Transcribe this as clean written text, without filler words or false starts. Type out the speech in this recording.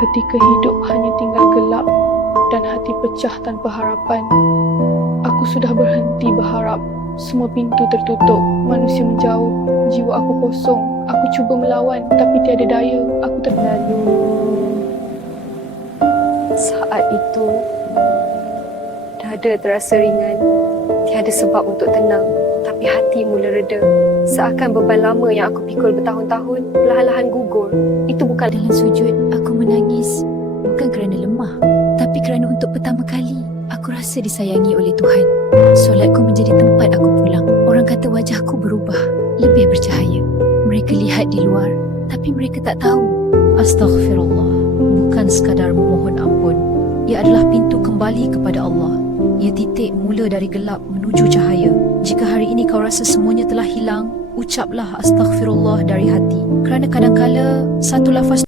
Ketika hidup hanya tinggal gelap dan hati pecah tanpa harapan, aku sudah berhenti berharap. Semua pintu tertutup, manusia menjauh, jiwa aku kosong. Aku cuba melawan tapi tiada daya. Aku terlalu. Saat itu, dada terasa ringan. Tiada sebab untuk tenang, tapi hati mula reda. Seakan beban lama yang aku pikul bertahun-tahun perlahan-lahan gugur. Itu bukan Dalam sujud, aku menangis bukan kerana lemah, tapi kerana untuk pertama kali aku rasa disayangi oleh Tuhan. Solatku menjadi tempat aku pulang. Orang kata wajahku berubah, lebih bercahaya. Mereka lihat di luar, tapi mereka tak tahu. Astaghfirullah bukan sekadar memohon ampun. Ia adalah pintu kembali kepada Allah. Ia titik mula dari gelap menuju cahaya. Jika hari ini kau rasa semuanya telah hilang, ucaplah astaghfirullah dari hati. Kerana kadang-kala satu lafaz